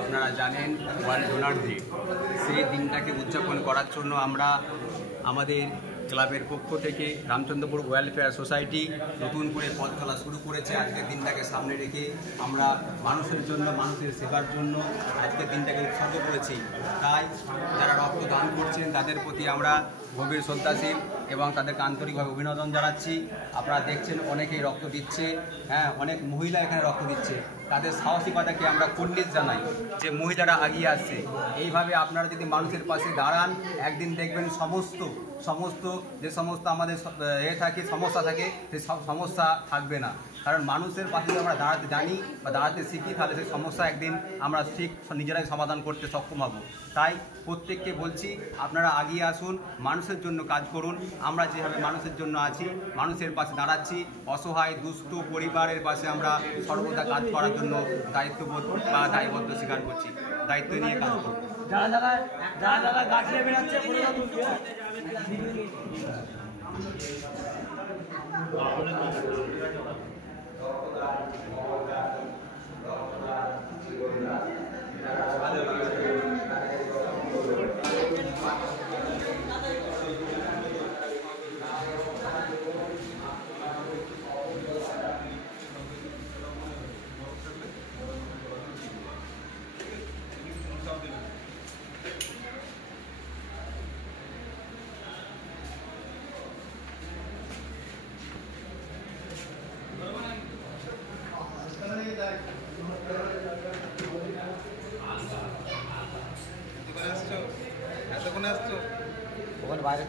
আপনারা জানেন world donor day, সেই দিনটাকে উদযাপন করার জন্য আমরা আমাদের ক্লাবের পক্ষ থেকে রামচন্দ্রপুর ওয়েলফেয়ার সোসাইটি নতুন করে পথ চলা শুরু করেছে। আজকের দিনটাকে সামনে রেখে আমরা মানুষের জন্য, মানুষের সেবার জন্য আজকের দিনটাকে উৎসর্গ করেছি। তাই যারা রক্তদান করছেন তাদের প্রতি আমরা গভীর শ্রদ্ধাশীল এবং তাদেরকে আন্তরিকভাবে অভিনন্দন জানাচ্ছি। আপনারা দেখছেন অনেকেই রক্ত দিচ্ছে, অনেক মহিলা এখানে রক্ত দিচ্ছে। তাদের সাহসিকতাকে আমরা কুর্নিশ জানাই যে মহিলারা এগিয়ে আসছে। এইভাবে আপনারা যদি মানুষের পাশে দাঁড়ান, একদিন দেখবেন সমস্ত যে সমস্ত আমাদের সমস্যা থাকে সেই সব সমস্যা থাকবে না। কারণ মানুষের পাশে যদি আমরা দাঁড়াতে জানি বা দাঁড়াতে শিখি, তাহলে সেই সমস্যা একদিন আমরা নিজেরাই সমাধান করতে সক্ষম হব। তাই প্রত্যেককে বলছি, আপনারা এগিয়ে আসুন, মানুষের জন্য কাজ করুন। আমরা যেভাবে মানুষের জন্য আছি, মানুষের পাশে দাঁড়াচ্ছি, অসহায় দুস্থ পরিবারের পাশে আমরা সর্বদা কাজ করার জন্য দায়িত্ববোধ বা দায়বদ্ধ স্বীকার করছি। দায়িত্ব নিয়ে কাজ করব। যারা গাছ নিয়ে বেরোচ্ছে এতক্ষণে আসছো ওখানে বাইরে